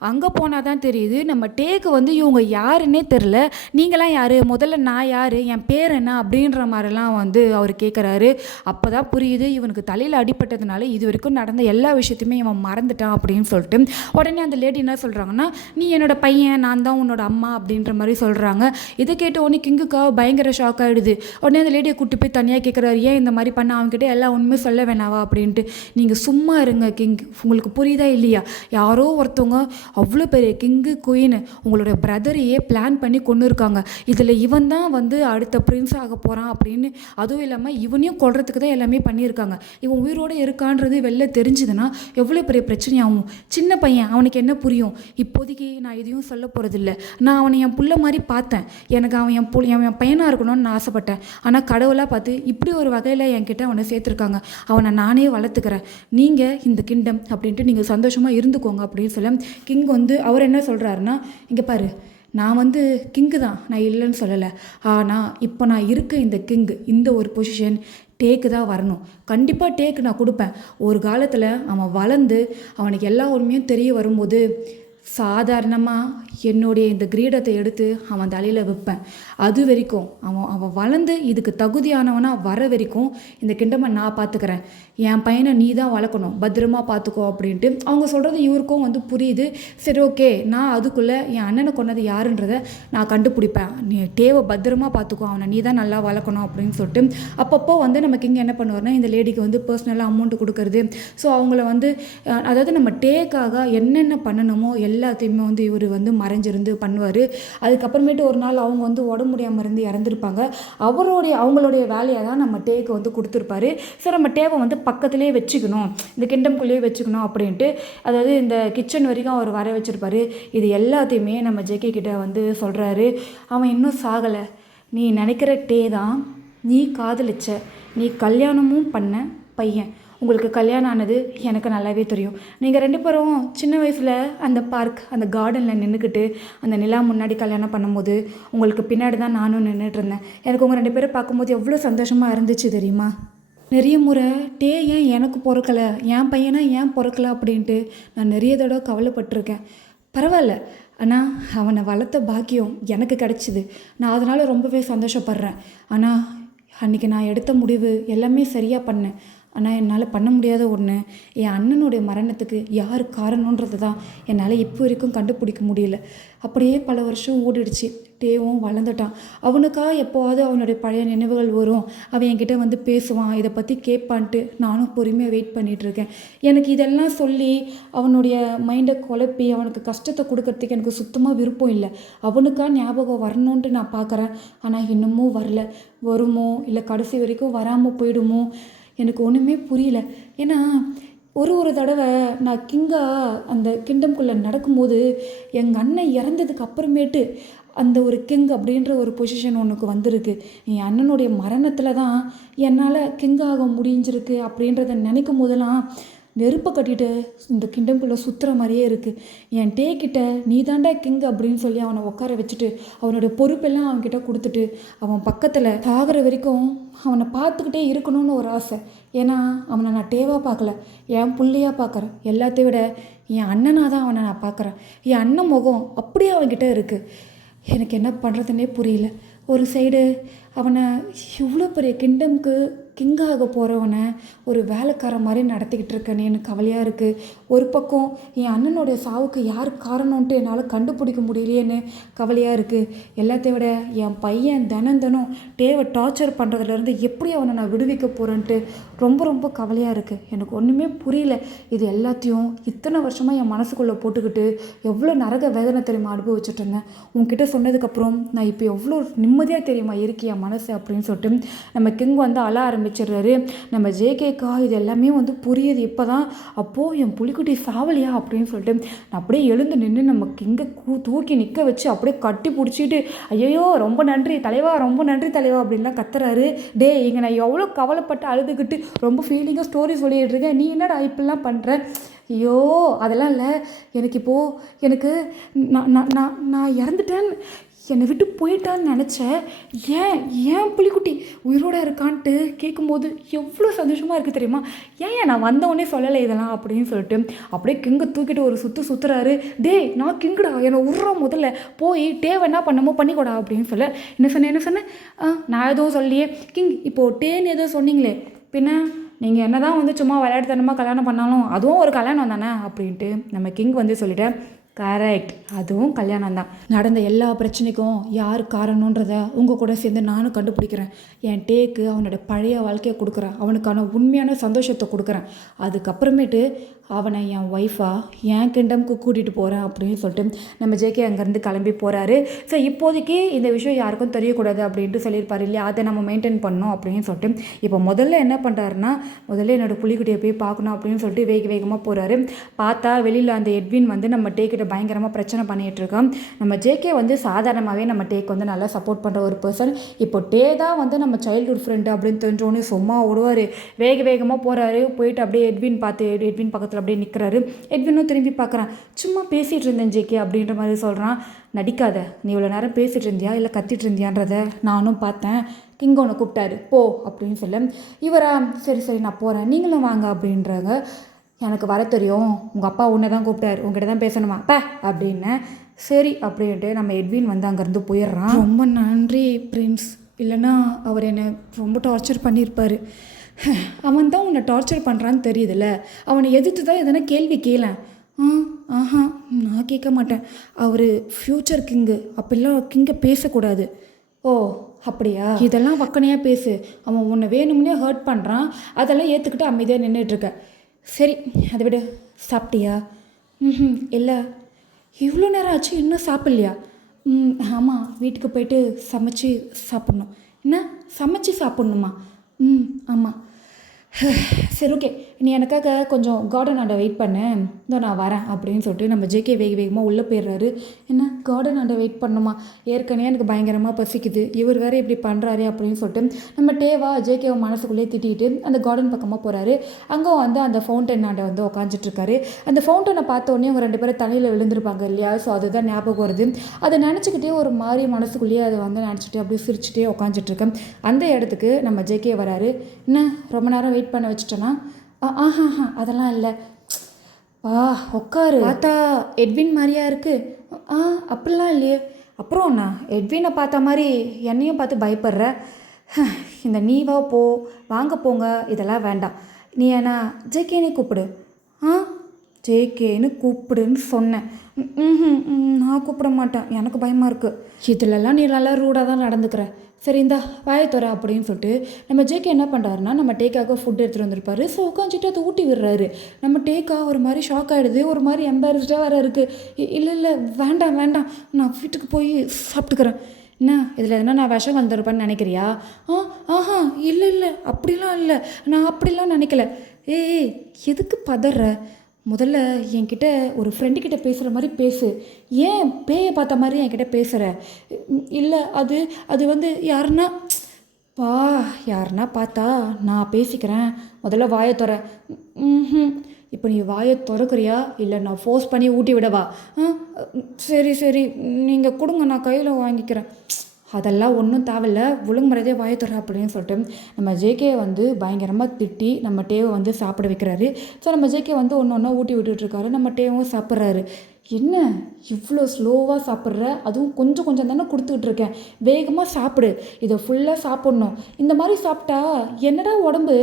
அங்கே போனால் தான் தெரியுது நம்ம டேக்கு வந்து இவங்க யாருன்னே தெரில. நீங்களாம் யார், முதல்ல நான் யார், என் பேர் என்ன அப்படின்ற மாதிரிலாம் வந்து அவர் கேட்குறாரு. அப்போ தான் புரியுது இவனுக்கு தலையில் அடிப்பட்டதுனால இது வரைக்கும் நடந்த எல்லா விஷயத்தையுமே இவன் மறந்துட்டான் அப்படின்னு சொல்லிட்டு. உடனே அந்த லேடி என்ன சொல்கிறாங்கன்னா, நீ என்னோட பையன், நான் தான் உன்னோட அம்மா அப்படின்ற மாதிரி சொல்கிறாங்க. இதை கேட்ட உடனே கிங்குக்காக பயங்கர ஷாக் ஆகிடுது. உடனே அந்த லேடியை கூட்டி போய் தனியாக கேட்குறாரு, ஏன் இந்த மாதிரி பண்ண, அவங்ககிட்ட எல்லா உண்மையும் சொல்ல வேணாவா அப்படின்ட்டு. நீங்கள் சும்மா இருங்க கிங், உங்களுக்கு புரியுதா இல்லையா, யாரோ ஒருத்தவங்க அவ்வளோ பெரிய கிங்கு குயின் உங்களோட பிரதரையே பிளான் பண்ணி கொண்டு இருக்காங்க. இதில் இவன் தான் வந்து அடுத்த பிரின்ஸ் ஆக போகிறான் அப்படின்னு, அதுவும் இல்லாமல் இவனையும் கொல்றதுக்கு தான் எல்லாமே பண்ணியிருக்காங்க. இவன் உயிரோடு இருக்கான்றது வெளில தெரிஞ்சுதுன்னா எவ்வளோ பெரிய பிரச்சனையாகும். சின்ன பையன், அவனுக்கு என்ன புரியும்? இப்போதைக்கு நான் எதையும் சொல்ல போகிறதில்ல. நான் அவனை என் புள்ள மாதிரி பார்த்தேன். எனக்கு அவன் என் பையனாக இருக்கணும்னு நான் ஆசைப்பட்டேன். ஆனால் கடவுளாக பார்த்து இப்படி ஒரு வகையில் என்கிட்ட அவனை சேர்த்துருக்காங்க. அவனை நானே வளர்த்துக்கிறேன். நீங்கள் இந்த கிங்டம் அப்படின்ட்டு நீங்கள் சந்தோஷமாக இருந்துக்கோங்க அப்படின்னு சொல்ல கிங் வந்து அவர் என்ன சொல்கிறாருன்னா, இங்கே பாரு, நான் வந்து கிங்கு தான், நான் இல்லைன்னு சொல்லலை. ஆனால் இப்போ நான் இருக்க இந்த கிங்கு, இந்த ஒரு பொசிஷன் டேக்கு தான் வரணும். கண்டிப்பாக டேக்கு நான் கொடுப்பேன். ஒரு காலத்தில் அவன் வளர்ந்து அவனுக்கு எல்லா உண்மையும் தெரிய வரும்போது சாதாரணமாக என்னுடைய இந்த கிரீடத்தை எடுத்து அவன் தலையில் வைப்பேன். அது வரைக்கும் அவன் வளர்ந்து இதுக்கு தகுதியானவனாக வர வரைக்கும் இந்த கிண்டமை நான் பார்த்துக்கிறேன். என் பையனை நீ தான் வளர்க்கணும், பத்திரமா பார்த்துக்கோ அப்படின்ட்டு அவங்க சொல்கிறது இவருக்கும் வந்து புரியுது. சரி ஓகே, நான் அதுக்குள்ளே என் அண்ணனை கொண்டது யாருன்றதை நான் கண்டுபிடிப்பேன். நீ டேவை பத்திரமா பார்த்துக்கோ, அவனை நீ தான் நல்லா வளர்க்கணும் அப்படின்னு சொல்லிட்டு அப்பப்போ வந்து நமக்கு இங்கே என்ன பண்ணுவார்னா இந்த லேடிக்கு வந்து பர்சனலாக அமௌண்ட்டு கொடுக்கறது. ஸோ அவங்கள வந்து அதாவது நம்ம டேக்காக என்னென்ன பண்ணணுமோ எல்லாத்தையுமே வந்து இவர் வந்து மறைஞ்சிருந்து பண்ணுவார். அதுக்கப்புறமேட்டு ஒரு நாள் அவங்க வந்து உடம்பு முடியாமல் இருந்து இறந்துருப்பாங்க. அவங்களுடைய வேலையை தான் நம்ம டேக்கு வந்து கொடுத்துருப்பாரு. ஸோ நம்ம டேவை வந்து பக்கத்துலேயே வச்சுக்கணும், இந்த கிண்டம்குள்ளேயே வச்சுக்கணும் அப்படின்ட்டு, அதாவது இந்த கிச்சன் வரைக்கும் அவர் வர வச்சுருப்பாரு. இது எல்லாத்தையுமே நம்ம ஜேகே கிட்ட வந்து சொல்கிறாரு. அவன் இன்னும் சாகலை, நீ நினைக்கிற டே தான் நீ காதலிச்ச, நீ கல்யாணமும் பண்ண பையன். உங்களுக்கு கல்யாணம் ஆனது எனக்கு நல்லாவே தெரியும். நீங்கள் 2 பேரும் சின்ன வயசில் அந்த பார்க் அந்த கார்டனில் நின்றுக்கிட்டு அந்த நிலா முன்னாடி கல்யாணம் பண்ணும்போது உங்களுக்கு பின்னாடி தான் நானும் நின்றுட்டு இருந்தேன். எனக்கு உங்கள் 2 பேரும் பார்க்கும்போது எவ்வளோ சந்தோஷமாக இருந்துச்சு தெரியுமா? நிறைய முறை டே ஏன் எனக்கு பிறக்கலை, என் பையனா ஏன் பிறக்கலை அப்படின்ட்டு நான் நிறைய தடவை கவலைப்பட்டிருக்கேன். பரவாயில்ல, ஆனால் அவனை வளர்த்த பாக்கியம் எனக்கு கிடச்சிது. நான் அதனால் ரொம்பவே சந்தோஷப்படுறேன். ஆனால் அன்றைக்கி நான் எடுத்த முடிவு எல்லாமே சரியாக பண்ணேன். ஆனால் என்னால் பண்ண முடியாத ஒன்று, என் அண்ணனுடைய மரணத்துக்கு யார் காரணன்றது தான் என்னால் இப்போ வரைக்கும் கண்டுபிடிக்க முடியல. அப்படியே பல வருஷம் ஓடிடுச்சு. டேவும் வளர்ந்துட்டான். அவனுக்காக எப்போவாவது அவனுடைய பழைய நினைவுகள் வரும், அவன் என்கிட்ட வந்து பேசுவான், இதை பற்றி கேட்பான்ட்டு நானும் பொறுமையாக வெயிட் பண்ணிகிட்ருக்கேன். எனக்கு இதெல்லாம் சொல்லி அவனுடைய மைண்டை குழப்பி அவனுக்கு கஷ்டத்தை கொடுக்கறதுக்கு எனக்கு சுத்தமாக விருப்பம் இல்லை. அவனுக்காக ஞாபகம் வரணுன்ட்டு நான் பார்க்குறேன். ஆனால் இன்னமும் வரல. வருமோ இல்லை கடைசி வரைக்கும் வராமல் போயிடுமோ எனக்கு ஒன்றுமே புரியல. ஏன்னா ஒரு தடவை நான் அந்த கிண்டம்குள்ளே நடக்கும்போது எங்கள் அண்ணன் இறந்ததுக்கு அப்புறமேட்டு அந்த ஒரு கிங் அப்படின்ற ஒரு பொசிஷன் ஒன்றுக்கு வந்திருக்கு. என் அண்ணனுடைய மரணத்தில் தான் என்னால் கிங்காக முடிஞ்சிருக்கு அப்படின்றத நினைக்கும் போதெல்லாம் நெருப்பை கட்டிட்டு இந்த கிண்டம்குள்ளே சுற்றுற மாதிரியே இருக்குது. என் டே கிட்ட நீ தாண்டா கிங் அப்படின்னு சொல்லி அவனை உட்கார வச்சுட்டு அவனோட பொறுப்பெல்லாம் அவன்கிட்ட கொடுத்துட்டு அவன் பக்கத்தில் சாகிற வரைக்கும் அவனை பார்த்துக்கிட்டே இருக்கணும்னு ஒரு ஆசை. ஏன்னா அவனை நான் டேவாக பார்க்கல, என் பிள்ளையாக பார்க்குறேன். எல்லாத்தையும் விட என் அண்ணனாக தான் அவனை நான் பார்க்குறேன். என் அண்ணன் முகம் அப்படியே அவன்கிட்ட இருக்குது. எனக்கு என்ன பண்ணுறதுன்னே புரியல. ஒரு சைடு அவனை இவ்வளோ பெரிய கிண்டம்க்கு கிங்காக போகிறவனை ஒரு வேலைக்கார மாதிரி நடத்திக்கிட்டு இருக்கேன்னு எனக்கு கவலையாக இருக்குது. ஒரு பக்கம் என் அண்ணனுடைய சாவுக்கு யார் காரணம்ன்ட்டு என்னால் கண்டுபிடிக்க முடியலையேன்னு கவலையாக இருக்குது. எல்லாத்தையும் விட என் பையன் தினம் டேவை டார்ச்சர் பண்ணுறதுலேருந்து எப்படி அவனை நான் விடுவிக்க போகிறேன்ட்டு ரொம்ப கவலையாக இருக்குது. எனக்கு ஒன்றுமே புரியல. இது எல்லாத்தையும் இத்தனை வருஷமாக என் மனசுக்குள்ளே போட்டுக்கிட்டு எவ்வளோ நரக வேதனை தெரியுமா அனுபவிச்சுட்டு இருந்தேன். உன்கிட்ட சொன்னதுக்கப்புறம் நான் இப்போ எவ்வளோ நிம்மதியாக தெரியுமா இருக்கு என் மனசு அப்படின்னு சொல்லிட்டு நம்ம கிங் வந்து அழ ஆரம்பிச்சிடுறாரு. நம்ம ஜேகேக்கா இது எல்லாமே வந்து புரியுது இப்போ தான். அப்போது என் புலிக்குட்டி சாவலியா அப்படின்னு சொல்லிட்டு நான் அப்படியே எழுந்து நின்று நம்ம கிங்கை தூக்கி நிற்க வச்சு அப்படியே கட்டி பிடிச்சிட்டு ஐயோ ரொம்ப நன்றி தலைவா, ரொம்ப நன்றி தலைவா அப்படின்லாம் கத்துறாரு. டே இங்கே நான் எவ்வளோ கவலைப்பட்டு அழுதுகிட்டு ரொம்ப ஃபீலிங்காக ஸ்டோரி சொல்லிகிட்டு இருக்கேன், நீ என்னடா இப்படிலாம் பண்ணுற? ஐயோ அதெல்லாம் இல்லை, எனக்கு இப்போது எனக்கு நான் இறந்துட்டேன்னு என்னை விட்டு போயிட்டான்னு நினச்சேன். ஏன் புலிக்குட்டி உயிரோடு இருக்கான்ட்டு கேட்கும்போது எவ்வளோ சந்தோஷமாக இருக்குது தெரியுமா? ஏன் நான் வந்தவொடனே சொல்லலை இதெல்லாம் அப்படின்னு சொல்லிட்டு அப்படியே கிங்கை தூக்கிட்டு ஒரு சுற்றுறாரு. டே நான் கிங்குடா, என்னை விட்றோம், முதல்ல போய் டேவை என்ன பண்ணமோ பண்ணிக்கூடா அப்படின்னு சொல்ல. என்ன சொன்னேன் நான் ஏதோ சொல்லியே கிங் இப்போது டேன்னு ஏதோ சொன்னீங்களே, பின்ன நீங்கள் என்ன தான் வந்து சும்மா விளையாட்டுத்தனமாக கல்யாணம் பண்ணாலும் அதுவும் ஒரு கல்யாணம் தானே அப்படின்ட்டு நம்ம கிங் வந்து சொல்லிட்டேன். கரெக்ட், அதுவும் கல்யாணம் தான். நடந்த எல்லா பிரச்சனைக்கும் யார் காரணன்றதை உங்கள் கூட சேர்ந்து நானும் கண்டுபிடிக்கிறேன். என் டேக்கு அவனோட பழைய வாழ்க்கையை கொடுக்குறேன், அவனுக்கான உண்மையான சந்தோஷத்தை கொடுக்குறேன். அதுக்கப்புறமேட்டு அவனை என் ஒய்ஃபாக என் கிண்டம்க்கு கூட்டிகிட்டு போகிறேன் அப்படின்னு சொல்லிட்டு நம்ம ஜேகே அங்கேருந்து கிளம்பி போகிறாரு. ஸோ இப்போதைக்கு இந்த விஷயம் யாருக்கும் தெரியக்கூடாது அப்படின்ட்டு சொல்லியிருப்பார் இல்லையா, அதை நம்ம மெயின்டைன் பண்ணோம் அப்படின்னு சொல்லிட்டு இப்போ முதல்ல என்ன பண்ணுறாருன்னா முதல்ல என்னோடய புலிக்குட்டியை போய் பார்க்கணும் அப்படின்னு சொல்லிட்டு வேகமாக போகிறாரு. பார்த்தா வெளியில் அந்த எட்வின் வந்து நம்ம டேக்கிட்ட பயங்கரமாக பிரச்சனை பண்ணிகிட்ருக்கான். நம்ம ஜேகே வந்து சாதாரணமாகவே நம்ம டேக்கு வந்து நல்லா சப்போர்ட் பண்ணுற ஒரு பர்சன். இப்போ டே தான் வந்து நம்ம சைல்டுஹுட் ஃப்ரெண்டு அப்படின்னு தெரிஞ்சோன்னு சும்மா ஓடுவார். வேகமாக போகிறாரு. போயிட்டு அப்படியே எட்வின் பக்கத்தில் அப்படியே நிற்கிறாரு. எட்வினும் திரும்பி பார்க்குறான். சும்மா பேசிகிட்டு இருந்தேன் ஜேகே அப்படின்ற மாதிரி சொல்கிறான். நடிக்காத, நீ இவ்வளோ நேரம் பேசிகிட்டு இருந்தியா இல்லை கத்திட்டு இருந்தியான்றதை நானும் பார்த்தேன். கிங் உன்னை கூப்பிட்டாரு போ அப்படின்னு சொல்ல இவரா சரி நான் போகிறேன் நீங்களும் வாங்க அப்படின்றாங்க. எனக்கு வர தெரியும், உங்கள் அப்பா உன்னை தான் கூப்பிட்டாரு, உங்ககிட்ட தான் பேசணுமா பே அப்படின்னேன். சரி அப்படின்ட்டு நம்ம எட்வின் வந்து அங்கேருந்து போயிடுறான். ரொம்ப நன்றி பிரின்ஸ், இல்லைன்னா அவர் என்னை ரொம்ப டார்ச்சர் பண்ணியிருப்பார். அவன் தான் உன்னை டார்ச்சர் பண்ணுறான்னு தெரியுதுல்ல, அவனை எதிர்த்து தான் எதனா கேள்வி கேளேன். ஆஹா நான் கேட்க மாட்டேன், அவர் ஃப்யூச்சர் கிங்கு, அப்படிலாம் கிங்கை பேசக்கூடாது. ஓ அப்படியா, இதெல்லாம் வக்கனையாக பேசு, அவன் உன்னை வேணும்னே ஹர்ட் பண்ணுறான், அதெல்லாம் ஏற்றுக்கிட்டு அமைதியாக நின்றுட்டுருக்க. சரி அதை விட சாப்பிட்டியா? இல்லை. இவ்வளோ நேரம் ஆச்சு இன்னும் சாப்பிட்லையா? ஆமாம், வீட்டுக்கு போயிட்டு சமைச்சு சாப்பிட்ணும். என்ன சமைச்சு சாப்பிட்ணுமா? ஆமாம். சரி ஓகே, நீ எனக்காக கொஞ்சம் கார்டன் ஆண்ட வெயிட் பண்ணு, இதோ நான் வரேன் அப்படின்னு சொல்லிட்டு நம்ம ஜேகே வேகமாக உள்ளே போயிடுறாரு. என்ன கார்டன் ஆண்ட வெயிட் பண்ணுமா? ஏற்கனவே எனக்கு பயங்கரமாக பசிக்குது, இவர் வேறு இப்படி பண்ணுறாரு அப்படின்னு சொல்லிட்டு நம்ம டேவா ஜேகேவை மனசுக்குள்ளேயே திட்டிகிட்டு அந்த கார்டன் பக்கமாக போகிறாரு. அங்கே வந்து அந்த ஃபவுண்டன் ஆண்ட வந்து உட்காந்துட்ருக்காரு. அந்த ஃபவுண்டனை பார்த்தோன்னே அவங்க 2 பேரும் தலையில் விழுந்திருப்பாங்க இல்லையா, ஸோ அதுதான் ஞாபகம் வருது. அதை நினச்சிக்கிட்டே ஒரு மாதிரி மனசுக்குள்ளேயே அதை வந்து நினச்சிட்டு அப்படியே சிரிச்சுட்டே உட்காந்துட்ருக்கேன். அந்த இடத்துக்கு நம்ம ஜேகே வராரு. என்ன ரொம்ப நேரம் வெயிட் பண்ண வச்சுட்டேன்னா? ஆஹா அதெல்லாம் இல்லை, உட்காரு, பார்த்தா எட்வின் மாதிரியா இருக்கு. அப்படிலாம் இல்லையே. அப்புறம் நான் எட்வினை பார்த்த மாதிரி என்னையும் பார்த்து பயப்படுற? இந்த நீவா போ, வாங்க போங்க இதெல்லாம் வேண்டாம், நீ என்ன ஜேகேனே கூப்பிடு. ஜேகேன்னு கூப்பிடுன்னு சொன்னேன். நான் கூப்பிட மாட்டேன், எனக்கு பயமாக இருக்குது. இதிலெல்லாம் நீ நல்லா ரூடாக தான் நடந்துக்கிற. சரி இந்தா வாயத்தோற அப்படின்னு சொல்லிட்டு நம்ம ஜேகே என்ன பண்ணுறாருன்னா, நம்ம டேக்காக ஃபுட் எடுத்துகிட்டு வந்திருப்பாரு. ஸோ உட்காந்துட்டு அதை ஊட்டி விடுறாரு. நம்ம டேக்கா ஒரு மாதிரி ஷாக் ஆகிடுது, ஒரு மாதிரி எம்பாரஸ்டாக வேறு இருக்குது. இல்லை வேண்டாம் நான் வீட்டுக்கு போய் சாப்பிட்டுக்கிறேன். என்ன இதில் எதுனா நான் விஷம் வந்துருப்பேன்னு நினைக்கிறியா? ஆஹா இல்லை அப்படிலாம் இல்லை, நான் அப்படிலாம் நினைக்கல. ஏய் எதுக்கு பதற? முதல்ல என்கிட்ட ஒரு ஃப்ரெண்டுக்கிட்ட பேசுகிற மாதிரி பேசு, ஏன் பேயை பார்த்த மாதிரி என்கிட்ட பேசுகிற? இல்லை அது வந்து யாருன்னா பார்த்தா நான் பேசிக்கிறேன், முதல்ல வாயை திற. இப்போ நீ வாயை திறக்கிறியா இல்லை நான் ஃபோர்ஸ் பண்ணி ஊட்டி விடவா? சரி நீங்கள் கொடுங்க, நான் கையில் வாங்கிக்கிறேன். அதெல்லாம் ஒன்றும் தேவையில்ல, ஒழுங்குமுறையதே வாயை திற அப்படின்னு சொல்லிட்டு நம்ம ஜேகே வந்து பயங்கரமாக திட்டி நம்ம டேவை வந்து சாப்பிட வைக்கிறாரு. ஸோ நம்ம ஜேகே வந்து ஒன்று ஊட்டி விட்டுட்ருக்காரு, நம்ம டேவும் சாப்பிட்றாரு. என்ன இவ்வளோ ஸ்லோவாக சாப்பிட்ற? அதுவும் கொஞ்சம் தானே கொடுத்துட்ருக்கேன், வேகமாக சாப்பிடு, இதை ஃபுல்லாக சாப்பிட்ணும். இந்த மாதிரி சாப்பிட்டா என்னடா உடம்பு,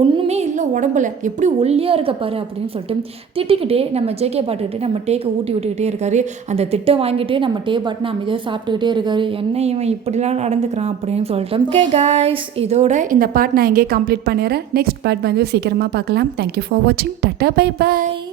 ஒன்றுமே இல்லை உடம்புல, எப்படி ஒல்லியாக இருக்க பாரு அப்படின்னு சொல்லிட்டு திட்டிக்கிட்டே நம்ம ஜேகே பாட்டுக்கிட்டு நம்ம டேக்கு ஊட்டி விட்டுக்கிட்டே இருக்காரு. அந்த திட்டம் வாங்கிட்டு நம்ம டே பாட்டுன்னு அமைதியாக சாப்பிட்டுக்கிட்டே இருக்காரு. என்ன இவன் இப்படிலாம் நடந்துக்கிறான் அப்படின்னு சொல்லிட்டு. ஓகே காய்ஸ், இதோட இந்த பார்ட் நான் எங்கேயே கம்ப்ளீட் பண்ணிடுறேன். நெக்ஸ்ட் பார்ட் வந்து சீக்கிரமாக பார்க்கலாம். தேங்க்யூ ஃபார் வாட்சிங். Tata bye bye.